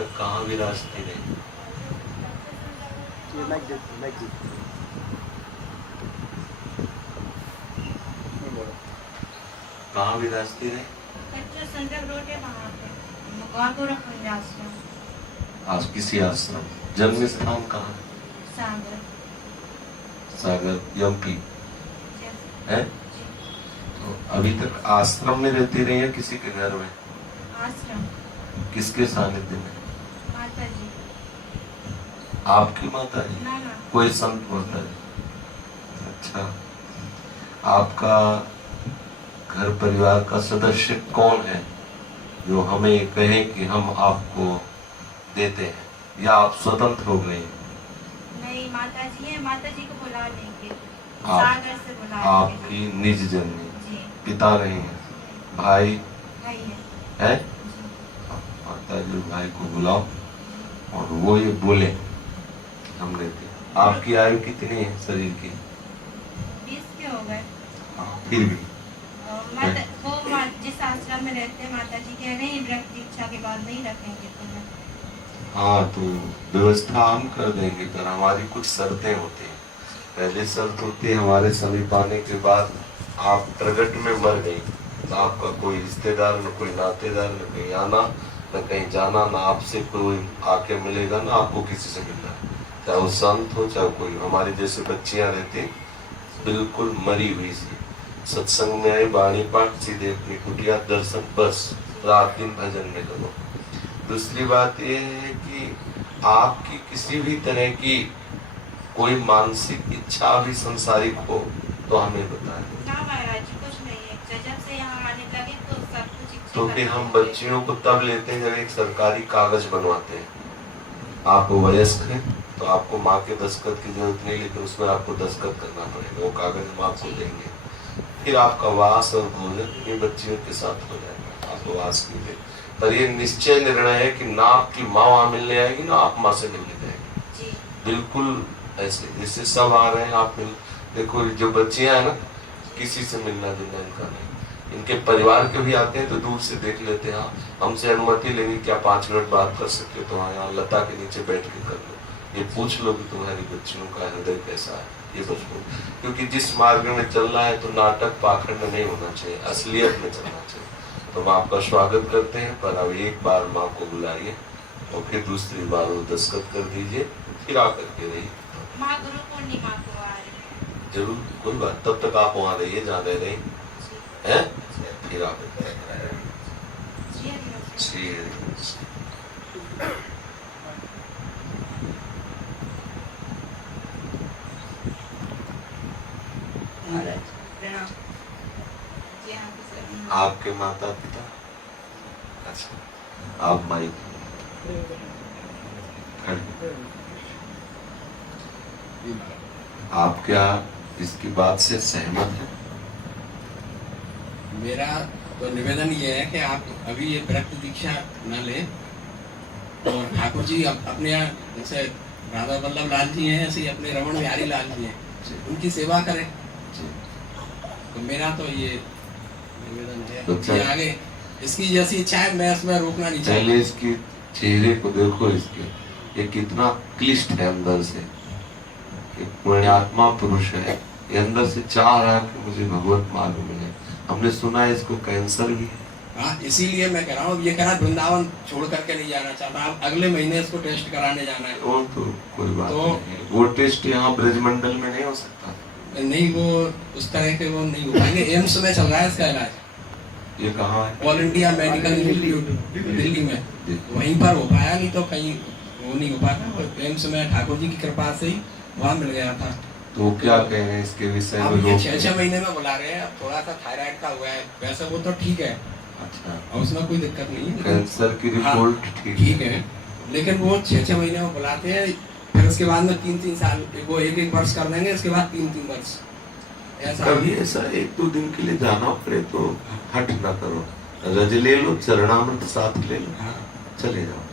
तक कहाँ विराजती रही? कहाँ विराजती रही? आज किसी आश्रम, जन्म स्थान कहाँ? सागर। सागर एमपी है। तो अभी तक आश्रम में रहती रही है किसी के घर में? आश्रम। किसके सानिध्य में? माता जी। आपकी माता जी? ना ना। कोई संत माता जी? अच्छा, आपका घर परिवार का सदस्य कौन है जो हमें कहे कि हम आपको देते हैं, या आप स्वतंत्र हो गए? नहीं, माता जी है, माता जी को बुला लेंगे। आप, सागर से बुला लेंगे। आपकी निज जननी? जी। पिता नहीं है, भाई भाई है? जी। माता जी भाई को बुलाओ और वो ये बोले हम देते। आपकी आयु कितनी है शरीर की? 20 के हो गए। फिर भी जिस आश्रम में रहते हैं, माता जी कह रहे हैं व्रत दीक्षा के बाद नहीं रखेंगे तुम्हें। हाँ, तो व्यवस्था हम कर देंगे, पर हमारी कुछ शर्तें होती हैं। पहले शर्त होती है, हमारे समीप आने के बाद आप प्रगट में मर गई तो आपका कोई रिश्तेदार, न कोई नातेदार, न कहीं आना न कहीं जाना, ना आपसे कोई आके मिलेगा, ना आपको किसी से मिलना। चाहे वो संत हो, चाहे कोई हमारे जैसे बच्चियां रहती, बिल्कुल मरी हुई सी। सत्संग में आए, वाणी पाठ, सीधे अपनी कुटिया दर्शन, बस रात दिन भजन में करो। दूसरी बात ये है कि आपकी किसी भी तरह की कोई मानसिक इच्छा भी संसारिक हो तो हमें बताएं। ना महाराज जी, कुछ नहीं है। जब से यहाँ आने लगे तो सब कुछ इच्छा तो फिर हम बच्चियों को तब लेते हैं जब एक सरकारी कागज बनवाते हैं। आप वयस्क हैं तो आपको माँ के दस्तखत की जरूरत नहीं, लेकिन उसमें आपको दस्तखत करना पड़ेगा। वो कागज हम आपको देंगे, फिर आपका वास और भोजन इन बच्चियों के साथ हो जाएगा। आप वास कीजिए, पर ये निश्चय निर्णय है कि ना आपकी माँ वहां मिलने आएगी, ना आप माँ से मिलने जाएगी। बिल्कुल ऐसे जैसे सब आ रहे हैं आप मिल। देखो जो बच्चियां हैं ना, किसी से मिलना जुलना इनका नहीं। इनके परिवार के भी आते हैं तो दूर से देख लेते हैं, हमसे अनुमति लेंगे, क्या 5 मिनट बात कर सकते हो? तो हाँ, यहाँ लता के नीचे बैठ के कर लो। ये पूछ लो कि तुम्हारी बच्चियों का हृदय कैसा है, ये बस लो। क्योंकि जिस मार्ग में चल रहा है तो नाटक पाखंड नहीं होना चाहिए, असलियत में चलना चाहिए। तो हम आपका स्वागत करते हैं, पर अब एक बार माँ को बुलाइए और फिर दूसरी बार वो दस्तखत कर दीजिए, फिर आकर के रहिए। माँ गुरु पूर्णिमा को आ रही जरूर, कोई बात, तब तक आप वहाँ रहिए जहाँ रह रही हैं, फिर आप आपके माता पिता? अच्छा, आप माई आप क्या इसकी बात से सहमत हैं? मेरा तो निवेदन ये है कि आप अभी ये व्रत दीक्षा न ले, और ठाकुर जी अपने यहाँ जैसे राधा वल्लभ लाल जी हैं, ऐसे अपने रमन बिहारी लाल जी हैं, उनकी सेवा करें। तो मेरा तो ये निवेदन है। तो आगे इसकी जैसी इच्छा है, मैं इसमें रोकना नहीं चाहता। पहले इसके चेहरे को देखो, इसके ये कितना क्लिष्ट है अंदर से। एक पुण्यात्मा पुरुष है, ये अंदर से चाह रहा है कि मुझे भगवत मार्ग मिले। हमने सुना है इसको कैंसर भी। हाँ, इसीलिए मैं कह रहा हूँ, ये कह रहा वृंदावन छोड़ करके नहीं जाना चाहता। अब अगले महीने इसको टेस्ट कराने जाना है। और तो कोई बात नहीं, वो टेस्ट यहाँ ब्रजमंडल में नहीं हो सकता। नहीं, वो उस तरह के वो नहीं हो पाएंगे। एम्स में चल रहा है इसका इलाज। ये कहाँ है? All India medical institute Delhi में, वहीं पर हो पाया, नहीं तो कहीं वो नहीं हो पाया। एम्स में ठाकुर जी की कृपा से ही वहाँ मिल गया था। तो क्या कह रहे हैं इसके विषय में? अब ये 6-6 महीने में बुला रहे हैं। अब थोड़ा सा थायराइड का हुआ है, वैसे वो तो ठीक है। अच्छा, और उसमें कोई दिक्कत नहीं है। कैंसर की रिपोर्ट ठीक है, लेकिन वो 6-6 महीने में बुलाते हैं, फिर उसके बाद में 3-3 साल, वो 1-1 वर्ष कर देंगे, इसके बाद 3-3 वर्ष। कभी ऐसा 1-2 दिन के लिए जाना पड़े तो हट ना करो, रज ले लो, चरणामृत साथ ले लो, चले जाओ।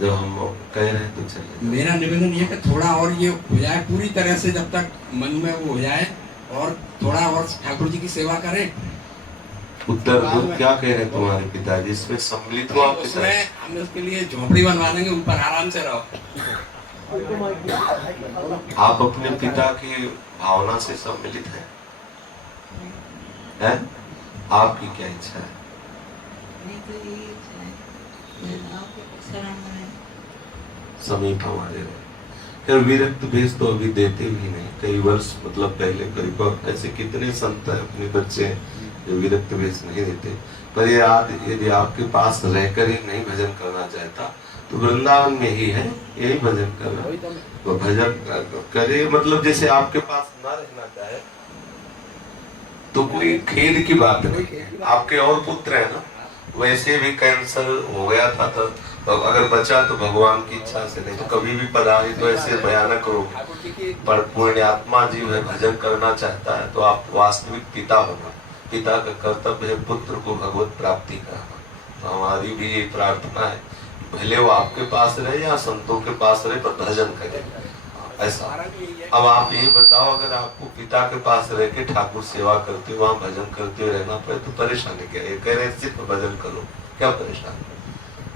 जब हम कह रहे हैं तो चले। मेरा निवेदन ये कि थोड़ा और ये हो जाए पूरी तरह से, जब तक मन में वो हो जाए, और थोड़ा और ठाकुर जी की सेवा करें। उत्तर दो, क्या कह रहे हैं तुम्हारे पिताजी? इसमें सम्मिलित हो आप पिताजी? उसमें हम उसके लिए झोपड़ी बनवा देंगे, ऊपर आराम से रहो। आप अपने पिता की भावना से सम्मिलित हैं? आपकी क्या इच्छा है? मेरी तो यही इच्छा है, आपके शरण में समीप हमारे रहे। खैर विरक्त भेष तो अभी देते भी नहीं, कई वर्ष मतलब पहले करीब ऐसे कितने संत हैं अपने बच्चे जो विरक्त भेष नहीं देते। पर ये यदि आपके पास रहकर ही नहीं भजन करना चाहता तो वृंदावन में ही है, यही भजन करना, तो भजन करे। मतलब जैसे आपके पास ना रहना चाहे तो कोई खेद की बात नहीं है। आपके और पुत्र है ना, वैसे भी कैंसर हो गया था तो अगर बचा तो भगवान की इच्छा से, नहीं तो कभी भी पधारी तो ऐसे भयानक रोग। पर पुण्यात्मा जीव है, भजन करना चाहता है तो आप वास्तविक पिता बनो। पिता का कर्तव्य है पुत्र को भगवत प्राप्ति कराना। तो हमारी भी ये प्रार्थना है, भले वो आपके पास रहे या संतों के पास रहे, पर भजन करे ऐसा। अब आप ये बताओ, अगर आपको पिता के पास रह के ठाकुर सेवा करते हुए वहां भजन करते हुए रहना पड़े तो परेशानी क्या है? कह रहे सिर्फ भजन करो, क्या परेशानी?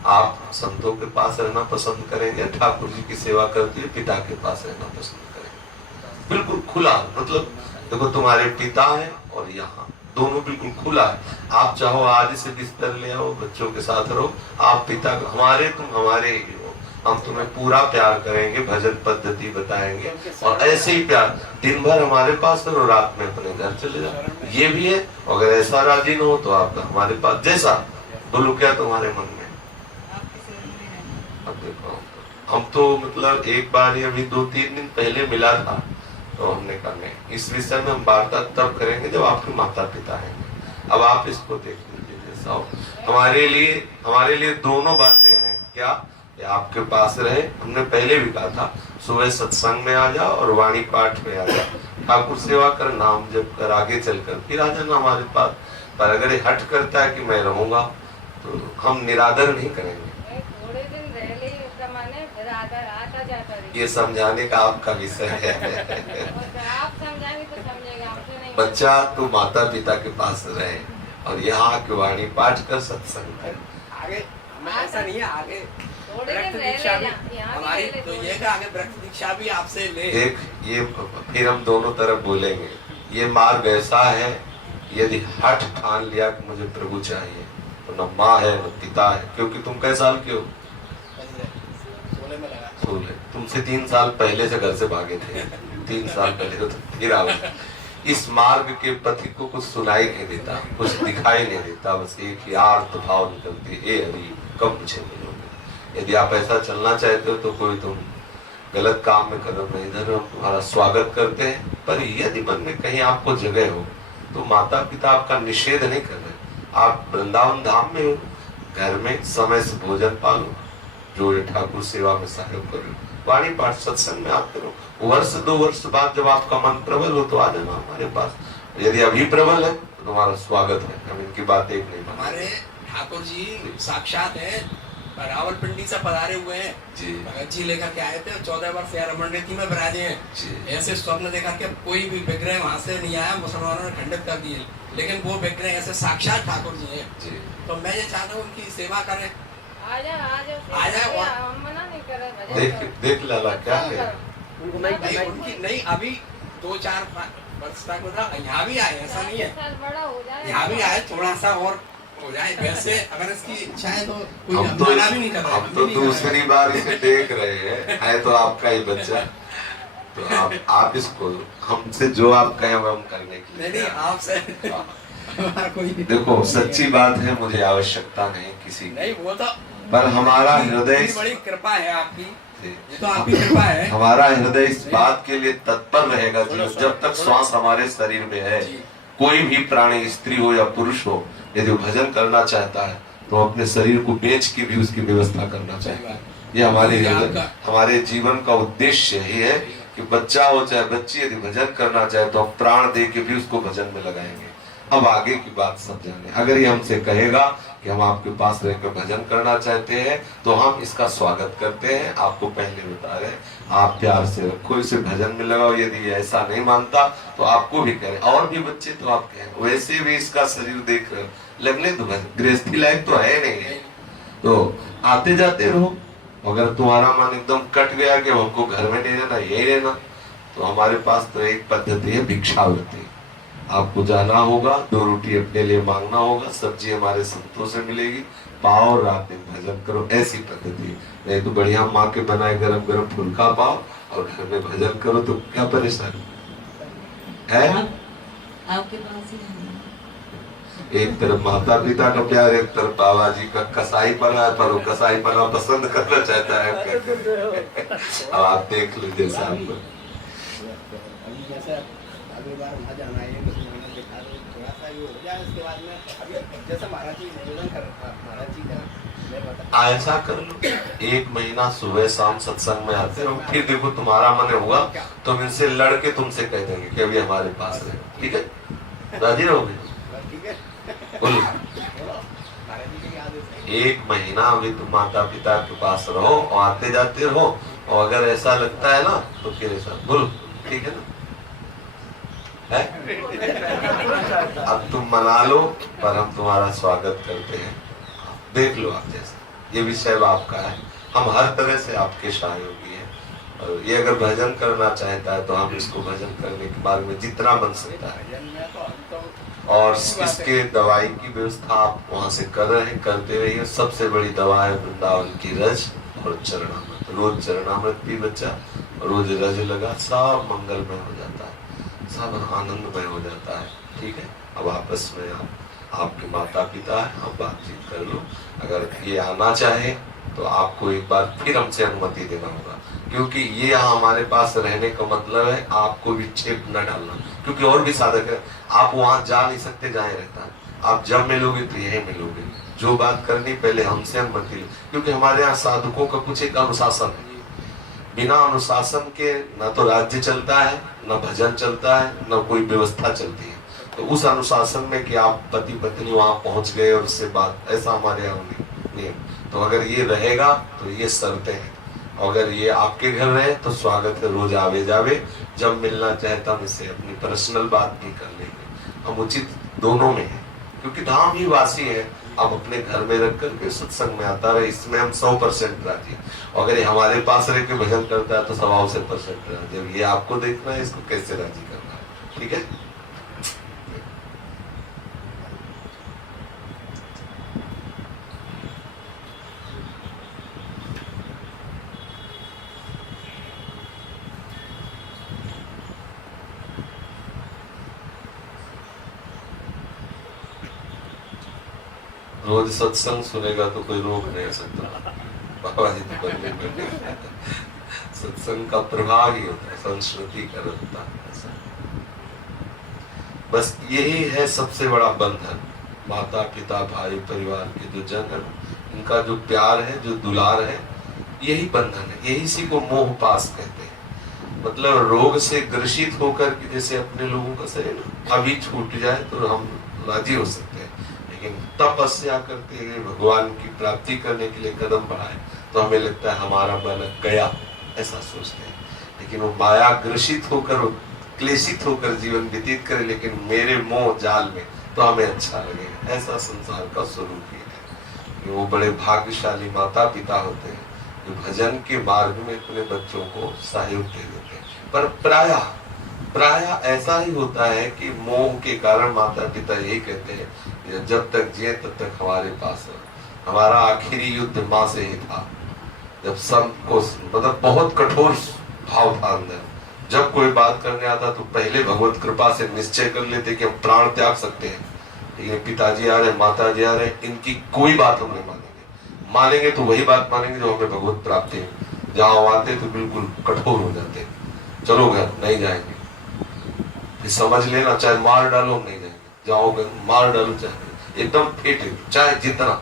आप संतों के पास रहना पसंद करेंगे, ठाकुर जी की सेवा करते हुए पिता के पास रहना पसंद करेंगे? बिल्कुल खुला, मतलब देखो तुम्हारे पिता है और यहाँ दोनों बिल्कुल खुला है। आप चाहो आज से बिस्तर ले आओ, बच्चों के साथ रहो, आप पिता हमारे, तुम हमारे ही हो। हम तुम्हें पूरा प्यार करेंगे, भजन पद्धति बताएंगे और ऐसे ही प्यार दिन भर हमारे पास और रात में अपने घर चले जाओ। ये भी है, अगर ऐसा राजी न हो तो आप हमारे पास, जैसा बोलो क्या तुम्हारे मन में। अब देखो हम तो मतलब एक बार ही अभी 2-3 दिन पहले मिला था तो हमने कहा नहीं, इस विषय में हम वार्ता तब करेंगे जब आपके माता पिता हैं। अब आप इसको देख लीजिए जैसा हो। हमारे लिए दोनों बातें हैं, क्या कि आपके पास रहे, हमने पहले भी कहा था, सुबह सत्संग में आ जाओ और वाणी पाठ में आ जाओ, ठाकुर सेवा कर, नाम जप कर, आगे चलकर फिर आ जाना हमारे पास। पर अगर ये हट करता है कि मैं रहूंगा तो हम निरादर नहीं करेंगे। ये समझाने का आपका विषय है। आप समझाएंगे तो समझेगा, हमसे नहीं। बच्चा तो माता पिता के पास रहे और यहाँ के वाणी पाठ कर, सत्संग कर। आगे ऐसा नहीं है, आगे थोड़े दिन दीक्षा भी यहाँ हमारी तो ये है कि आगे व्रत दीक्षा भी आपसे ले। देख ये फिर हम दोनों तरफ बोलेंगे, ये मार्ग ऐसा है, यदि हठ ठान लिया कि मुझे प्रभु चाहिए तो न माँ है न पिता है। क्योंकि तुम कै साल के हो? 16। तुमसे 3 साल पहले से घर से भागे थे, 3 साल पहले तो फिर आओ। इस मार्ग के पथी को कुछ सुनाई नहीं देता, कुछ दिखाई नहीं देता, बस एक ही आर्त भाव निकलती, हे हरि कब मुझे मिलोगे। यदि आप ऐसा चलना चाहते हो तो कोई तुम गलत काम में कदम नहीं धरो, हम तुम्हारा स्वागत करते हैं। पर यदि मन में कहीं आपको जगह हो तो माता पिता आपका निषेध नहीं कर रहे। आप वृंदावन धाम में हो, घर में समय से भोजन पालो, जो ठाकुर सेवा में सहयोग करो, वाणी पाठ सत्संग में आप करो। 1-2 वर्ष बाद जब आपका मन प्रबल हो तो आ जाना हमारे पास। यदि अभी प्रबल है तो तुम्हारा स्वागत है, हम इनकी बात एक नहीं मानते। हमारे ठाकुर जी साक्षात है, रावलपिंडी से पधारे हुए हैं जी। भगत जी लेकर के आए थे, 14 वर्ष यहाँ रमण रेती में विराजे हैं। ऐसे स्वप्न देखा कि कोई भी विग्रह वहां से नहीं आया, मुसलमानों ने खंडित कर दिए, लेकिन वो विग्रह ऐसे साक्षात ठाकुर जी हैं। तो मैं ये चाहता हूँ उनकी सेवा करें। आ जाओ और हम मना नहीं कर रहे। देख लाला क्या है, उनकी नहीं, अभी 2-4 वर्ष तक मतलब यहाँ भी आए, ऐसा नहीं है, बड़ा हो जाए, यहाँ भी आए, थोड़ा सा और हो जाए। वैसे अगर इसकी इच्छा है तो कोई हम तो मना भी नहीं कर रहा। हम तो दूसरी बार इसे देख रहे हैं, है तो आपका ही बच्चा, तो आप इसको हमसे जो आप कहें वो हम करने की नहीं आपसे कोई देखो सच्ची बात है, मुझे आवश्यकता नहीं किसी की, नहीं, वो तो पर हमारा हृदय, बड़ी कृपा है आपकी, ये तो आपकी कृपा है। हमारा हृदय इस बात के लिए तत्पर रहेगा जब तक श्वास हमारे शरीर में है। कोई भी प्राणी, स्त्री हो या पुरुष हो, यदि वो भजन करना चाहता है तो अपने शरीर को बेच के भी उसकी व्यवस्था करना चाहिए। ये हमारे जीवन का उद्देश्य ही है कि बच्चा हो चाहे बच्ची, यदि भजन करना चाहे तो हम प्राण दे के भी उसको भजन में लगाएंगे। अब आगे की बात सब जाने। अगर ये हमसे कहेगा कि हम आपके पास रहकर भजन करना चाहते हैं तो हम इसका स्वागत करते हैं। आपको पहले बता रहे, आप प्यार से रखो इसे, भजन में लगाओ। यदि ऐसा नहीं मानता तो आपको भी करें, और भी बच्चे तो आप कहें, वैसे भी इसका शरीर देख रहे हो, लगने तो गृहस्थी लायक तो है नहीं है, तो आते जाते रहो। अगर तुम्हारा मन एकदम कट गया कि हमको घर में नहीं रहना, यही रहना, तो हमारे पास तो एक पद्धति है, भिक्षावृत्ति। आपको जाना होगा, 2 रोटी अपने लिए मांगना होगा, सब्जी हमारे संतों से मिलेगी, पाओ, रात में भजन करो, ऐसी पद्धति। नहीं तो बढ़िया माँ के बनाए गरम गरम फुल्का पाओ और घर में भजन करो, तो क्या परेशानी है? आपके पास ही है। एक तरफ माता पिता का प्यार, एक तरफ बाबा जी का कसाई पना है, पर वो कसाई पना पसंद करना चाहता है। अब आप देख लीजिए साहब, अभी जैसे अगली बार वहाँ जाना है, दिखा दो, थोड़ा सा ये हो जाए, उसके बाद में अभी जैसे महाराज जी निवेदन कर, महाराज जी का मैं बता, ऐसा कर लो, 1 महीना सुबह शाम सत्संग में आते रहो, फिर देखो तुम्हारा मन होगा तो इनसे लड़के तुमसे कह देंगे कि अभी हमारे पास रहे, ठीक है? राजी रहोगे? ठीक है, बोलो। महाराज जी के आदेश है। 1 महीना अभी तुम माता पिता के पास रहो और आते जाते रहो, और अगर ऐसा लगता है ना तो फिर ऐसा बोलो, ठीक है ना? है? अब तुम मना लो, पर हम तुम्हारा स्वागत करते हैं। देख लो आप जैसा, ये विषय आपका है, हम हर तरह से आपके सहयोगी हैं। और ये अगर भजन करना चाहता है तो हम इसको भजन करने के बारे में जितना बन सकता है, भजन में तो हम तो और इसके दवाई की व्यवस्था आप वहां से कर रहे हैं, करते रहिए। सबसे बड़ी दवा है वृंदावन की रज और चरणामृत। रोज चरणामृत पी बच्चा, रोज रज लगा, सब मंगलमय हो जाता है, सब आनंदमय हो जाता है, ठीक है? अब आपस में आपके माता पिता है, आप बातचीत कर लो। अगर ये आना चाहे तो आपको एक बार फिर हमसे अनुमति देना होगा, क्योंकि ये यहाँ हमारे पास रहने का मतलब है आपको विक्षेप न डालना, क्योंकि और भी साधक है, आप वहां जा नहीं सकते जहाँ रहता है। आप जब मिलोगे तो यही मिलोगे, जो बात करनी पहले हमसे अनुमति लो, क्योंकि हमारे यहाँ साधकों का कुछ एक अनुशासन है। बिना अनुशासन के न तो राज्य चलता है, न भजन चलता है, न कोई व्यवस्था चलती है। तो उस अनुशासन में कि आप पति पत्नी वहां पहुंच गए और उससे बात, ऐसा हमारे यहाँ नहीं। तो अगर ये रहेगा तो ये शर्तें हैं। अगर ये आपके घर रहे तो स्वागत है, रोज आवे जावे, जब मिलना चाहे तब इससे अपनी पर्सनल बात भी कर लेंगे। हम उचित दोनों में है, क्योंकि धाम ही वासी है। आप अपने घर में रख करके सत्संग में आता रहे, इसमें हम 100% राजी। अगर ये हमारे पास रह के भजन करता है तो 100% राजी। अब ये आपको देखना है, इसको कैसे राजी करना है, ठीक है? रोज सत्संग सुनेगा तो कोई रोक नहीं सकता। बाबा जी तो बनने बैठे, सत्संग का प्रभाव ही होता है, संस्कृति का रखता है। बस यही है सबसे बड़ा बंधन, माता पिता भाई परिवार के जो जन है, इनका जो प्यार है, जो दुलार है, यही बंधन है। यही इसी को मोह पास कहते हैं। मतलब रोग से ग्रसित होकर के जैसे अपने लोगों का शरीर अभी छूट जाए तो हम राजी हो सकते हैं, लेकिन तपस्या करते हुए भगवान की प्राप्ति करने के लिए कदम बढ़ाए तो हमें लगता है हमारा बालक गया, ऐसा सोचते हैं। लेकिन वो माया ग्रसित होकर, क्लेशित होकर जीवन व्यतीत करे, लेकिन मेरे मोह जाल में तो हमें अच्छा लगेगा। ऐसा संसार का स्वरूप ही है। वो बड़े भाग्यशाली माता पिता होते हैं जो भजन के मार्ग में अपने बच्चों को सहयोग दे देते हैं। पर प्राय ऐसा ही होता है कि मोह के कारण माता पिता यही कहते हैं जब तक जिए तब तक हमारे पास है। हमारा आखिरी युद्ध माँ से ही था, जब सबको मतलब बहुत कठोर भाव था अंदर। जब कोई बात करने आता तो पहले भगवत कृपा से निश्चय कर लेते कि हम प्राण त्याग सकते हैं, लेकिन पिताजी आ रहे, माता जी आ रहे, इनकी कोई बात हम नहीं मानेंगे तो वही बात मानेंगे जो हमें भगवत प्राप्ति है। जहाँ आते तो बिल्कुल कठोर हो जाते, चलो घर नहीं जाएंगे, फिर समझ लेना चाहे मार डालो हम नहीं जाएंगे, जाओगे मार डालो चाहे एकदम फेटे चाहे जितना।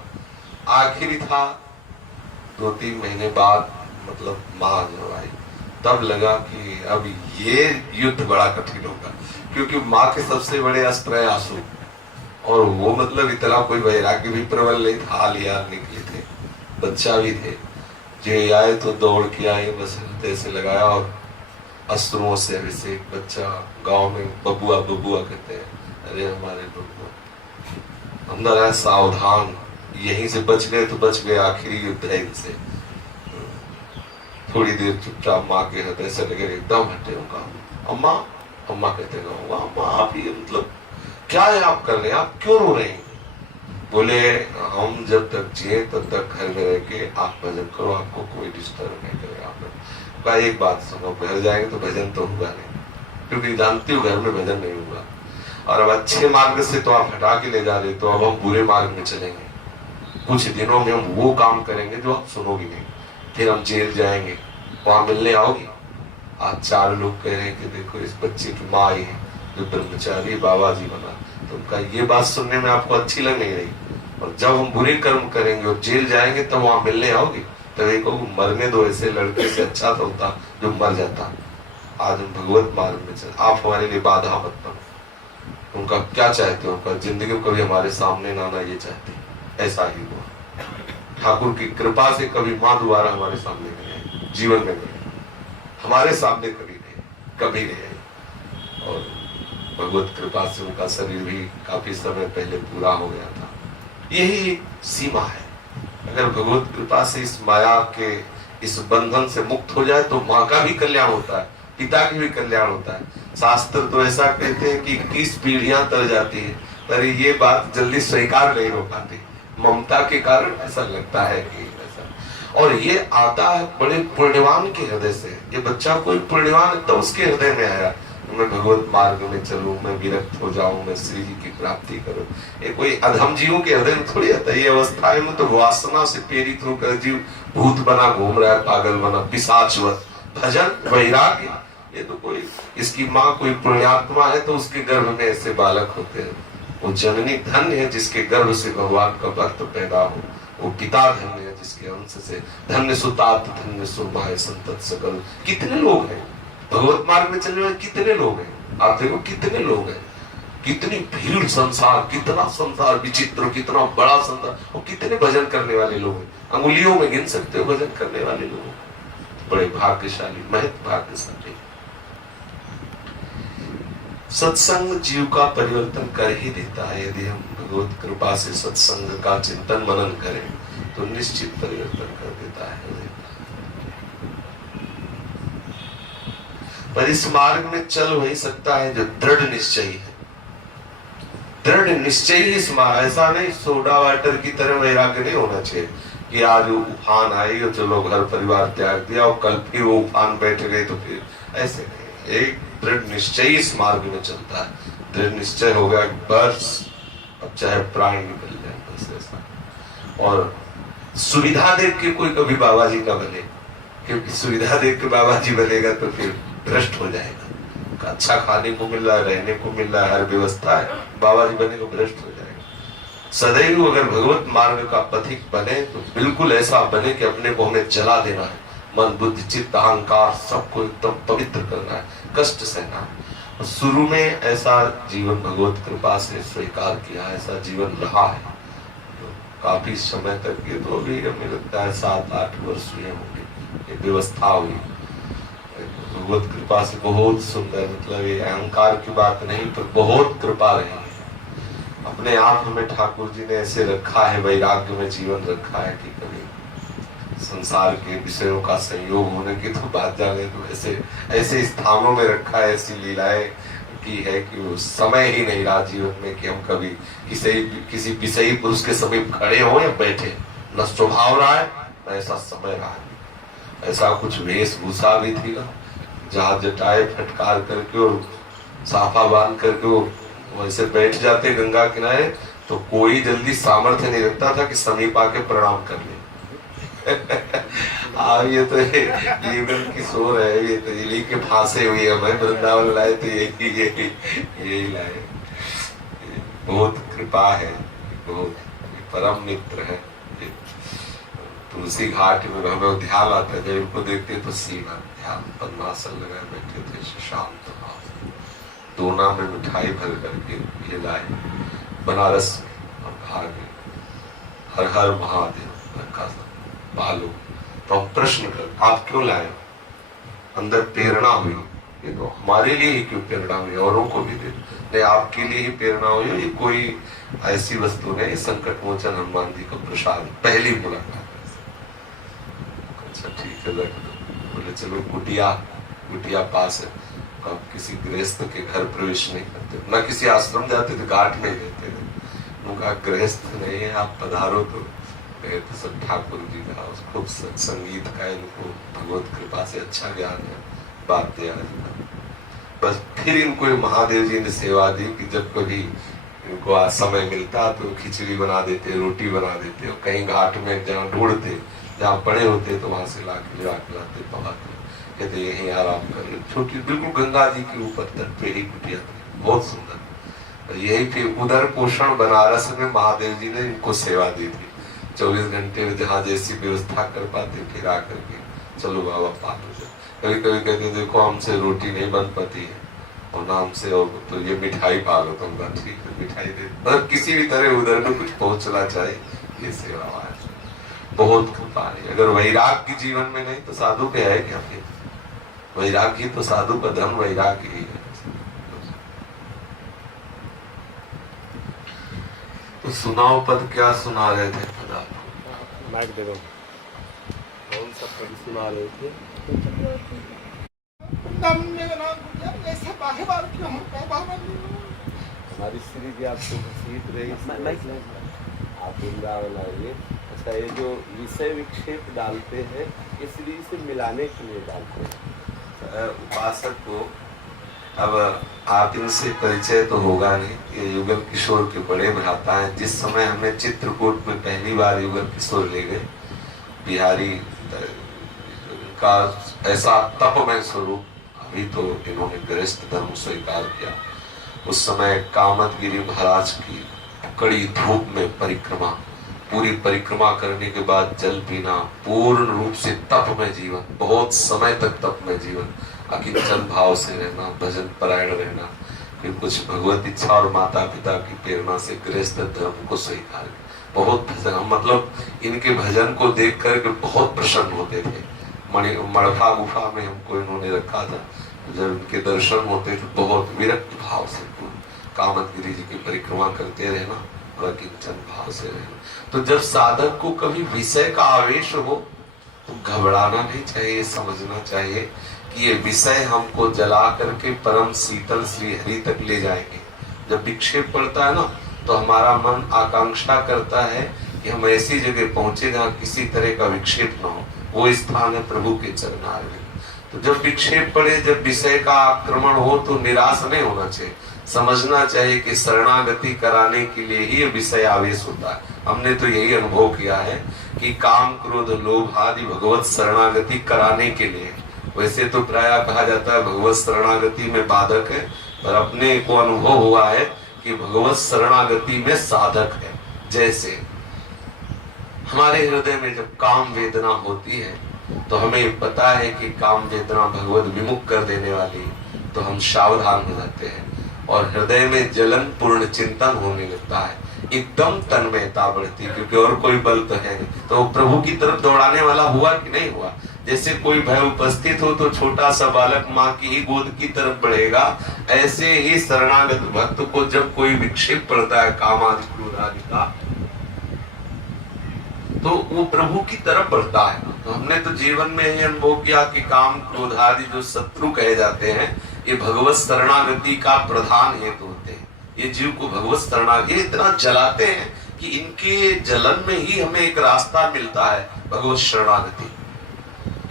आखिरी था 2-3 महीने बाद, मतलब माँ जब आई तब लगा कि अब ये युद्ध बड़ा कठिन होगा, क्योंकि माँ के सबसे बड़े अस्त्र है आंसू। और वो मतलब इतना कोई वैराग्य भी प्रबल नहीं था, हाल यार निकले थे, बच्चा भी थे। जो आए तो दौड़ के आए, बस हृदय से लगाया और अश्रुओं से अभिषेक। बच्चा गांव में बबुआ बबुआ कहते हैं, अरे हमारे बबुआ। अंदर है सावधान, यहीं से बच गए तो बच गए, आखिरी युद्ध है इनसे। थोड़ी देर चुपचाप माँ के हृदय से लगे, एकदम हटे। उनका अम्मा, अम्मा कहते हैं, अम्मा आप ये मतलब क्या है आप कर रहे हैं, आप क्यों रो रहे हैं? बोले हम जब तक जिए तब तक घर में रह के आप भजन करो, आपको कोई डिस्टर्ब नहीं करेगा। आपने एक बात सुनो, घर जाएंगे तो भजन तो होगा नहीं, क्योंकि जानती हूँ घर में भजन नहीं होगा। और अब अच्छे मार्ग से तो आप हटा के ले जा रहे, तो अब हम बुरे मार्ग में चलेंगे। कुछ दिनों में हम वो काम करेंगे जो आप सुनोगी नहीं, फिर हम जेल जाएंगे, वहां मिलने आओगी। आज 4 लोग कह रहे हैं कि देखो इस बच्चे की माँ आई है जो ब्रह्मचारी बाबा जी बना, तो उनका ये बात सुनने में आपको अच्छी लग नहीं रही। और जब हम बुरे कर्म करेंगे और जेल जाएंगे तब वहां मिलने आओगे, तब एक मरने दो, ऐसे लड़के से अच्छा तो होता जो मर जाता। आज हम भगवत मार्ग में चल, आप हमारे लिए बाधा मत बनो। उनका क्या चाहते हो, उनका जिंदगी में कभी हमारे सामने ना आना ये चाहते, ऐसा ही हुआ। ठाकुर की कृपा से कभी माँ दोबारा हमारे सामने नहीं आई, जीवन में नहीं, हमारे सामने कभी नहीं, कभी नहीं आई। और भगवत कृपा से उनका शरीर भी काफी समय पहले पूरा हो गया था। यही एक सीमा है। अगर भगवत कृपा से इस माया के इस बंधन से मुक्त हो जाए तो माँ का भी कल्याण होता है, पिता की भी कल्याण होता है। शास्त्र तो ऐसा कहते हैं कि 21 पीढ़ियां तर जाती है, पर ये बात जल्दी स्वीकार नहीं हो पाती, ममता के कारण ऐसा लगता है कि ऐसा। और ये आता है बड़े पुण्यवान के हृदय से। ये बच्चा कोई पुण्यवान है तो उसके हृदय में आया, मैं भगवत मार्ग में चलूं, मैं विरक्त हो जाऊं, मैं श्री जी की प्राप्ति करूं। ये कोई अधम जीवों के हृदय में थोड़ी आता है। ये अवस्थाएं में तो वासना से प्रेरित होकर जीव भूत बना घूम रहा है, पागल बना, पिशाचवत। भजन वैराग्य, ये तो कोई, इसकी माँ कोई पुण्यात्मा है तो उसके गर्भ में ऐसे बालक होते हैं। वो जननी धन्य है जिसके गर्भ से भगवान का भक्त पैदा हो, वो पिता धन्य है जिसके अंश से। धन्य सुतात धन्य सुमाय संतत सकल। कितने लोग हैं भगवत मार्ग में चलने वाले, कितने लोग हैं, आप देखो कितने लोग हैं, कितनी भीड़, संसार, कितना संसार विचित्र, कितना बड़ा संसार, और कितने भजन करने वाले लोग हैं। अंगुलियों में गिन सकते हो भजन करने वाले लोग। बड़े भाग्यशाली, महत भाग्यशाली। सत्संग जीव का परिवर्तन कर ही देता है। यदि हम भगवत कृपा से सत्संग का चिंतन मनन करें तो निश्चित परिवर्तन कर देता है। पर इस मार्ग में चल वही सकता है जो दृढ़ निश्चयी है। दृढ़ निश्चयी इस मार्ग, ऐसा नहीं सोडा वाटर की तरह वैराग्य नहीं होना चाहिए कि आज उफान आई और चलो घर परिवार त्याग दिया और कल फिर वो उफान बैठ गए, तो फिर ऐसे नहीं। एक दृढ़ निश्चय इस मार्ग में चलता है। दृढ़ निश्चय हो गया बस, अब चाहे प्राण निकल जाए, बस ऐसा। और सुविधा देख के कोई कभी बाबा जी का बने, क्योंकि सुविधा देख के बाबा जी बनेगा तो फिर भ्रष्ट हो जाएगा। अच्छा खाने को मिल रहा है, रहने को मिल रहा है, हर व्यवस्था है, बाबा जी बने को भ्रष्ट हो जाएगा। सदैव अगर भगवत मार्ग का पथिक बने तो बिल्कुल ऐसा बने कि अपने को हमें जला देना है, मन बुद्धि चित्त अहंकार सबको एकदम पवित्र करना है, कष्ट सहना है। शुरू में ऐसा जीवन भगवत कृपा से स्वीकार किया, ऐसा जीवन रहा है तो काफी समय तक। ये तो भी हमें लगता है 7-8 वर्ष हुए होंगे ये व्यवस्था हुई भगवत कृपा से। बहुत सुंदर, मतलब ये अहंकार की बात नहीं, पर बहुत कृपा रही है। अपने आप हमें ठाकुर जी ने ऐसे रखा है, वैराग्य में जीवन रखा है कि कभी संसार के विषयों का संयोग होने की तो बात जाने, तो ऐसे ऐसे स्थानों में रखा है, ऐसी लीलाएं की है कि वो समय ही नहीं रहा जीवन में कि हम कभी किसी विषयी पुरुष के समीप खड़े हो या बैठे। न स्वभाव रहा है न ऐसा समय रहा है। ऐसा कुछ वेशभूषा भी थी ना, जहाँ जटाए फटकार करके और साफा बांध करके वो वैसे बैठ जाते गंगा किनारे, तो कोई जल्दी सामर्थ्य नहीं रखता था कि समीप आके प्रणाम कर ले। ये तो जीवन की सोर है, ये तो इन्हीं के फांसे हुई है। हमें वृंदावन लाए तो यही लाए। बहुत कृपा है, बहुत परम मित्र है। तुलसी घाट में हमें ध्यान आता है, जब इनको देखते तो सीमा ध्यान पद्मासन लगाए बैठे थे, शांत भाव, दोना में मिठाई भर करके ये लाए। बनारस में और कहा कि हर हर महादेव रखा पालो। तो हम प्रश्न कर, आप क्यों लाए? अंदर प्रेरणा हुई, ये तो हमारे लिए ही क्यों प्रेरणा हुई, औरों को भी दे नहीं, आपके लिए ही प्रेरणा हुई। ये कोई ऐसी वस्तु नहीं, संकट मोचन हनुमान जी का प्रसाद। पहली मुलाकात, अच्छा ठीक है रख दो। बोले चलो कुटिया पास है, आप किसी गृहस्थ के घर प्रवेश नहीं करते, ना किसी आश्रम जाते थे, घाट नहीं देते थे। उनका गृहस्थ नहीं है, आप पधारो। तो गए तो सब ठाकुर जी का खूब संगीत का इनको भगवत कृपा से अच्छा ज्ञान है, बात दिया। बस फिर इनको महादेव जी ने सेवा दी कि जब कभी इनको आज समय मिलता तो खिचड़ी बना देते, रोटी बना देते, और कहीं घाट में जहाँ ढूंढते, जहाँ पड़े होते तो वहां से ला के लाते, पकाते, कहते यहीं आराम कर ले। छोटी बिल्कुल गंगा जी के ऊपर तट पे ही कुटिया, बहुत सुंदर। यही फिर उधर पोषण बनारस में महादेव जी ने इनको सेवा दी थी। 24 घंटे में जहाँ जैसी व्यवस्था कर पाते फिर आकर के चलो बाबा पालो। कभी कभी कहते देखो हमसे रोटी नहीं बन पाती है और ना हमसे, और तो ये मिठाई पालो। तो हम ठीक है मिठाई दे, मतलब किसी भी तरह उधर में कुछ पहुंचना चाहिए, ये सेवा है। बहुत कृपा है। अगर वैराग्य जीवन में नहीं तो साधु के है क्या? फिर वैराग्य तो साधु का धर्म वैराग्य ही है। तो सुनाओ पद, क्या सुना रहे थे पद आप? माइक दे दो। कौन सा पद सुना रहे थे? हमारी श्री जी आपको घसीट रही, आप वृंदावन आइए। अच्छा, ये जो विषय विक्षेप डालते हैं ये श्री से मिलाने के लिए डालते हैं उपासक को। अब आप इनसे परिचय तो होगा नहीं, ये युगल किशोर के बड़े भ्राता हैं। जिस समय हमें चित्रकूट में पहली बार युगल किशोर ले गए, बिहारी का ऐसा तपमय स्वरूप, अभी तो इन्होंने गृहस्थ धर्म स्वीकार किया। उस समय कामतगिरी महाराज की कड़ी धूप में परिक्रमा, पूरी परिक्रमा करने के बाद जल पीना, पूर्ण रूप से तप में जीवन, बहुत समय तक तप में जीवन, अकिंचन भाव से रहना, भजन परायण रहना, फिर कुछ भगवत इच्छा और माता पिता की प्रेरणा से गृहस्थ धर्म को स्वीकार। बहुत भजन, मतलब इनके भजन को देख कर बहुत प्रसन्न होते थे। मड़फा गुफा में हमको इन्होंने रखा था, जब इनके दर्शन होते थे बहुत विरक्त भाव से कामतगिरी जी की परिक्रमा करते रहना और अकिंचन भाव से रहना। तो जब साधक को कभी विषय का आवेश हो तो घबराना नहीं चाहिए, समझना चाहिए कि ये विषय हमको जला करके परम शीतल श्री हरि तक ले जाएंगे। जब विक्षेप पड़ता है ना तो हमारा मन आकांक्षा करता है कि हम ऐसी जगह पहुंचे जहाँ किसी तरह का विक्षेप न हो, वो स्थान है प्रभु के चरणार में। तो जब विक्षेप पड़े, जब विषय का आक्रमण हो तो निराश नहीं होना चाहिए, समझना चाहिए कि शरणागति कराने के लिए ही विषय आवेश होता है। हमने तो यही अनुभव किया है कि काम क्रोध लोभ आदि भगवत शरणागति कराने के लिए। वैसे तो प्रायः कहा जाता है भगवत शरणागति में बाधक है, पर अपने को अनुभव हुआ है कि भगवत शरणागति में साधक है। जैसे हमारे हृदय में जब काम वेदना होती है तो हमें पता है कि काम वेदना भगवत विमुख कर देने वाली, तो हम सावधान हो जाते हैं और हृदय में जलन पूर्ण चिंतन होने लगता है, एकदम तन्मयता बढ़ती, क्योंकि और कोई बल तो है नहीं। तो प्रभु की तरफ दौड़ाने वाला हुआ कि नहीं हुआ? जैसे कोई भय उपस्थित हो तो छोटा सा बालक माँ की ही गोद की तरफ बढ़ेगा, ऐसे ही शरणागत भक्त को जब कोई विक्षेप पड़ता है काम आदि क्रोध आदि का, तो वो प्रभु की तरफ बढ़ता है। तो हमने तो जीवन में ही अनुभव किया कि काम क्रोध आदि जो शत्रु कहे जाते हैं, ये भगवत शरणागति का प्रधान हेतु होते हैं। ये जीव को भगवत शरणागति इतना जलाते हैं कि इनके जलन में ही हमें एक रास्ता मिलता है, भगवत शरणागति।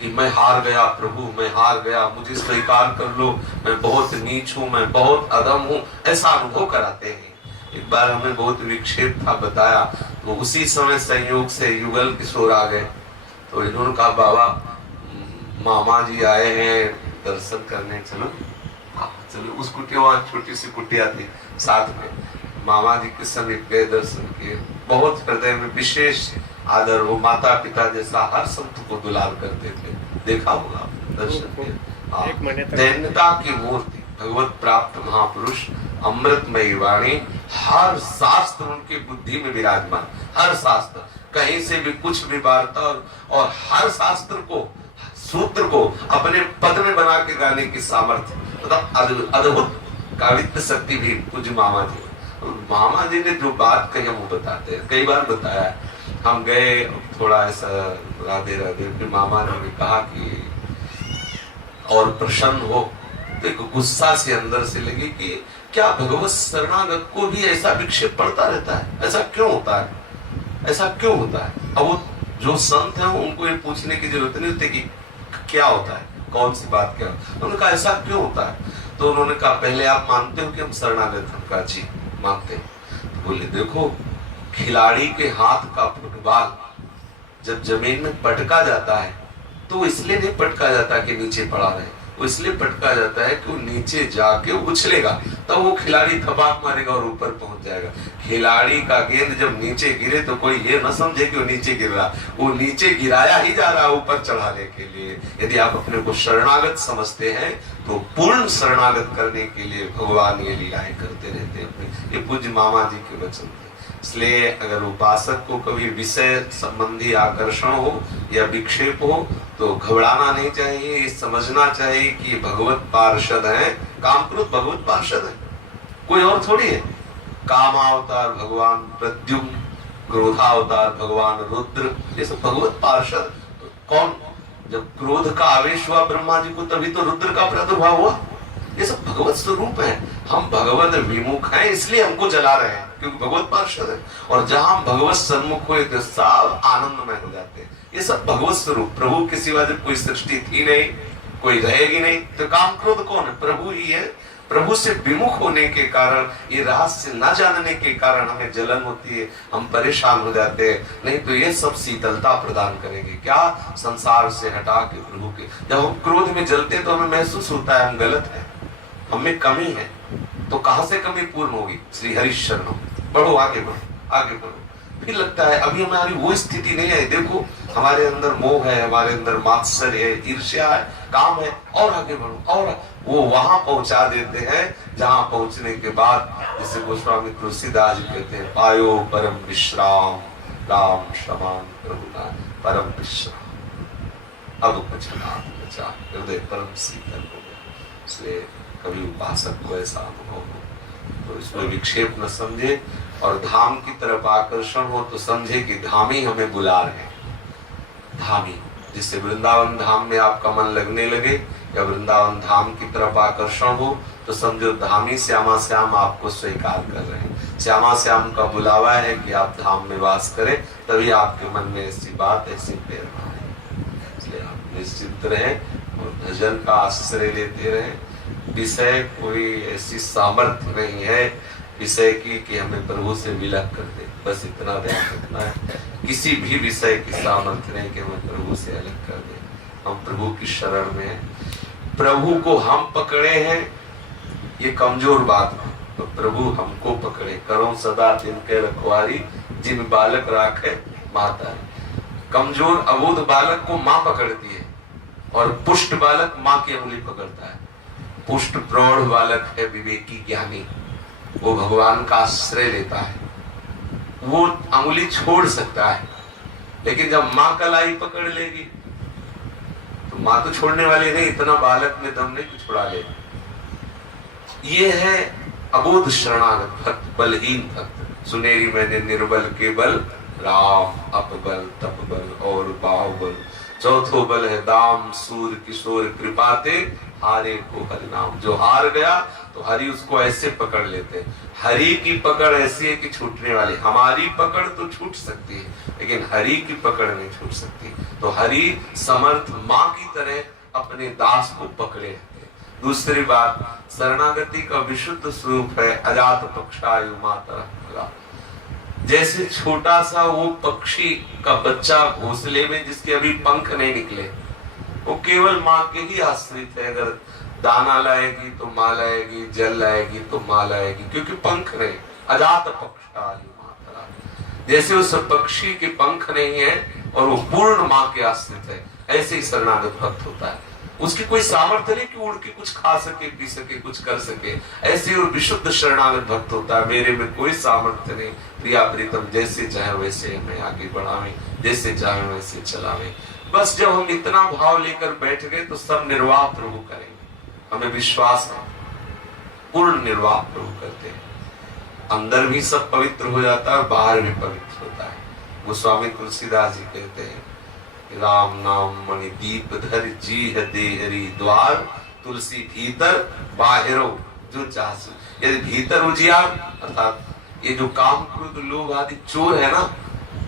कि मैं हार गया प्रभु, मैं हार गया, मुझे स्वीकार कर लो, मैं बहुत नीच हूँ, मैं बहुत अधम हूँ, ऐसा अनुभव कराते हैं। एक बार हमें बहुत विक्षेप था बताया, तो उसी समय संयोग से युगल किशोर आ गए। तो इन्होंने कहा बाबा मामा जी आए हैं दर्शन करने, चलो। हाँ चलो। उस कुटिया, वहाँ छोटी सी कुटिया थी साथ में, मामा जी के समीप गए, दर्शन किए। बहुत हृदय में विशेष आदर, वो माता पिता जैसा हर संत को दुलार करते थे, देखा होगा दर्शन किए। दैन्यता की मूर्ति, भगवत प्राप्त महापुरुष, अमृतमयी वाणी, हर शास्त्र उनकी बुद्धि में विराजमान, हर शास्त्र कहीं से भी कुछ भी वार्ता, और हर शास्त्र को, सूत्र को अपने पद में बना के गाने की सामर्थ्य, मतलब अद्भुत काव्य शक्ति भी पूज्य मामा जी ने जो बात कही हम वो बताते हैं। कई बार बताया, हम गए थोड़ा ऐसा राधे राधे, फिर मामा ने भी कहा कि और प्रसन्न हो, तो एक गुस्सा से अंदर से लगी कि क्या भगवत शरणागत को भी ऐसा विक्षेप पड़ता रहता है, ऐसा क्यों होता है, ऐसा क्यों होता है। अब वो जो संत हैं उनको ये पूछने की जरूरत नहीं होती कि क्या होता है, कौन सी बात क्या, उन्होंने कहा ऐसा क्यों होता है। तो उन्होंने कहा पहले आप मानते हो कि हम शरणागत हैं? कहा जी मानते हैं। तो बोले देखो, खिलाड़ी के हाथ का फुटबॉल जब जमीन में पटका जाता है तो इसलिए नहीं पटका जाता कि नीचे पड़ा रहे, वो इसलिए पटका जाता है कि वो नीचे जाके उछलेगा, तब वो खिलाड़ी थपाक मारेगा और ऊपर पहुंच जाएगा। खिलाड़ी का गेंद जब नीचे गिरे तो कोई ये न समझे कि वो नीचे गिर रहा, वो नीचे गिराया ही जा रहा है ऊपर चढ़ाने के लिए। यदि आप अपने को शरणागत समझते हैं तो पूर्ण शरणागत करने के लिए भगवान ये लीलाएं करते रहते हैं। ये पूज्य मामा जी के वचन थे। इसलिए अगर उपासक को कभी विषय संबंधी आकर्षण हो या विक्षेप हो तो घबराना नहीं चाहिए, समझना चाहिए कि भगवत पार्षद है, कामक्रोध भगवत पार्षद है, कोई और थोड़ी है। कामावतार भगवान प्रद्युम्न, क्रोधावतार भगवान रुद्र, ये सब भगवत पार्षद। कौन, जब क्रोध का आवेश हुआ ब्रह्मा जी को तभी तो रुद्र का प्रादुर्भाव हुआ। ये सब भगवत स्वरूप है। हम भगवत विमुख हैं इसलिए हमको जला रहे हैं क्योंकि भगवत पार्षद है, और जहां हम भगवत सन्मुख हुए तो सब आनंदमय हो जाते हैं। ये सब भगवत स्वरूप, प्रभु के सिवा जब कोई सृष्टि थी नहीं, कोई रहेगी नहीं, तो काम क्रोध कौन है? प्रभु ही है। प्रभु से विमुख होने के कारण, ये रहस्य न जानने के कारण हमें जलन होती है, हम परेशान हो जाते हैं। नहीं तो ये सब शीतलता प्रदान करेंगे। क्या? संसार से हटा के प्रभु के। जब हम क्रोध में जलते हैं तो हमें महसूस होता है हम गलत है, हमें कमी है। तो कहां से कमी पूर्ण होगी? श्री हरि शरणम, बढ़ो, आगे बढ़ो, आगे बढ़ो। फिर लगता है अभी हमारी वो स्थिति नहीं है, देखो हमारे अंदर मोह है, हमारे अंदर मात्सर्य है, ईर्ष्या है, काम है, और आगे बढ़ो। और वो वहां पहुंचा देते हैं जहां पहुंचने के बाद, जैसे गोस्वामी तुलसीदास जी कहते हैं, पायो परम विश्राम, राम समान प्रभु परम विश्राम, अब बचा हृदय परम शीतल हो गया। इसलिए कभी उपासक को ऐसा अनुभव हो तो इसमें विक्षेप न समझे, और धाम की तरफ आकर्षण हो तो समझे कि धामी हमें बुला रहे हैं। धामी, जिससे वृंदावन धाम में आपका मन लगने लगे या वृंदावन धाम की तरफ आकर्षण हो तो समझो धामी श्यामा श्याम आपको स्वीकार कर रहे हैं। श्यामा श्याम का बुलावा है कि आप धाम में वास करें, तभी आपके मन में ऐसी बात, ऐसी प्रेरणा है। इसलिए आप निश्चिंत रहें और भजन का आश्रय लेते रहें। विषय कोई ऐसी सामर्थ्य नहीं है विषय की कि हमें प्रभु से विलग कर दे, बस इतना ध्यान रखना है। किसी भी विषय की सामर्थ्य नहीं कि हमें प्रभु से अलग कर दे। हम प्रभु की शरण में हैं, प्रभु को हम पकड़े हैं, ये कमजोर बात है। तो प्रभु हमको पकड़े, करो सदा तिनके रखवारी, जिन बालक राखे माता। कमजोर अबोध बालक को माँ पकड़ती है और पुष्ट बालक माँ की उंगली पकड़ता है। पुष्ट प्रौढ़ बालक है विवेकी ज्ञानी, वो भगवान का आश्रय लेता है, वो अंगुली छोड़ सकता है। लेकिन जब माँ कलाई पकड़ लेगी तो माँ तो छोड़ने वाली नहीं, इतना बालक में दम नहीं कि छुड़ा ले। ये है अबोध शरणागत भक्त, बलहीन भक्त। सुनेरी मैंने निर्बल के बल, राम अपबल तपबल और बाहुबल। चौथो बल है दाम सूर किशोर कृपाते, हारे को हरि नाम। जो हार गया तो हरि उसको ऐसे पकड़ लेते। हरि की पकड़ ऐसी है कि छूटने वाली। हमारी पकड़ तो छूट सकती है लेकिन हरि की पकड़ नहीं छूट सकती। तो हरि समर्थ माँ की तरह अपने दास को पकड़े रहते। दूसरी बात, शरणागति का विशुद्ध स्वरूप है अजात पक्षायु माता। जैसे छोटा सा वो पक्षी का बच्चा घोंसले में जिसके अभी पंख नहीं निकले, वो केवल माँ के ही आश्रित है। अगर दाना लाएगी तो माँ लाएगी, जल लाएगी तो माँ लाएगी, क्योंकि पंख नहीं। अजात पक्षायु माता, जैसे उस पक्षी के पंख नहीं है और वो पूर्ण माँ के आश्रित है, ऐसे ही शरणागत भक्त होता है। उसकी कोई सामर्थ्य नहीं कि उड़ के कुछ खा सके, पी सके, कुछ कर सके। ऐसे और विशुद्ध शरणागत भक्त होता है, मेरे में कोई सामर्थ्य नहीं, प्रिया प्रीतम जैसे चाहे वैसे मैं आगे बढ़ावे, जैसे चाहे वैसे चलावे। बस जब हम इतना भाव लेकर बैठ गए तो सब निर्वाह प्रभु करेंगे, हमें विश्वास है, पूर्ण निर्वाह प्रभु करते हैं। अंदर भी सब पवित्र हो जाता है, बाहर भी पवित्र होता है। गोस्वामी तुलसीदास जी कहते हैं, राम नाम मणि दीप धर जी है देहरी द्वार, तुलसी भीतर बाहरो जो चाहसु। यदि भीतर उजियार अर्थात ये जो काम क्रोध लोभ आदि चोर है ना,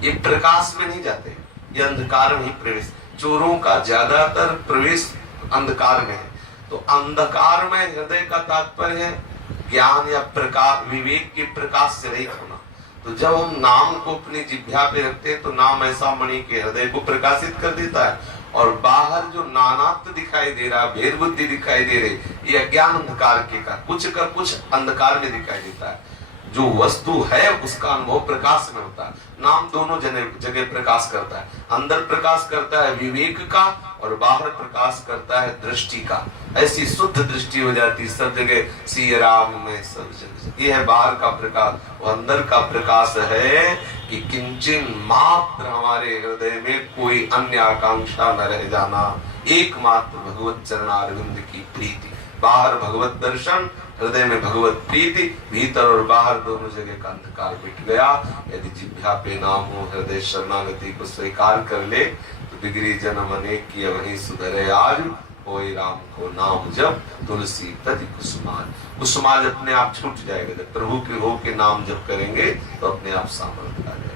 ये प्रकाश में नहीं जाते, ये अंधकार में ही प्रवेश। चोरों का ज्यादातर प्रवेश अंधकार में है। तो अंधकार में हृदय का तात्पर्य है ज्ञान या प्रकाश, विवेक के प्रकाश से रहित होना। तो जब हम नाम को अपनी जिह्वा पे रखते हैं तो नाम ऐसा मणि के हृदय को प्रकाशित कर देता है, और बाहर जो नानात्व दिखाई दे रहा, भेद बुद्धि दिखाई दे रही, ये अज्ञान अंधकार के का कुछ अंधकार में दिखाई देता है। जो वस्तु है उसका अनुभव प्रकाश में होता है। नाम दोनों जगह प्रकाश करता है, अंदर प्रकाश करता है विवेक का और बाहर प्रकाश करता है दृष्टि का। ऐसी शुद्ध दृष्टि हो जाती सब जगह, श्री राम में सब जगह। ये है बाहर का प्रकाश। वो अंदर का प्रकाश है कि किंचन मात्र हमारे हृदय में कोई अन्य आकांक्षा न रह जाना, एकमात्र भगवत चरणारविंद की प्रीति। बाहर भगवत दर्शन, हृदय में भगवत प्रीति, भीतर और बाहर दोनों जगह का अंधकार मिट गया। यदि जिह्वा पे नाम हो, हृदय शरणागति को स्वीकार कर ले तो बिगड़ी जन्म अनेक की वही सुधरे आज, होए राम को नाम जप तुलसी प्रति कुसुमाल। कुसुमाल अपने आप छूट जाएगा। जब प्रभु के हो के नाम जप करेंगे तो अपने आप सामर्थ्य आ जाएगा।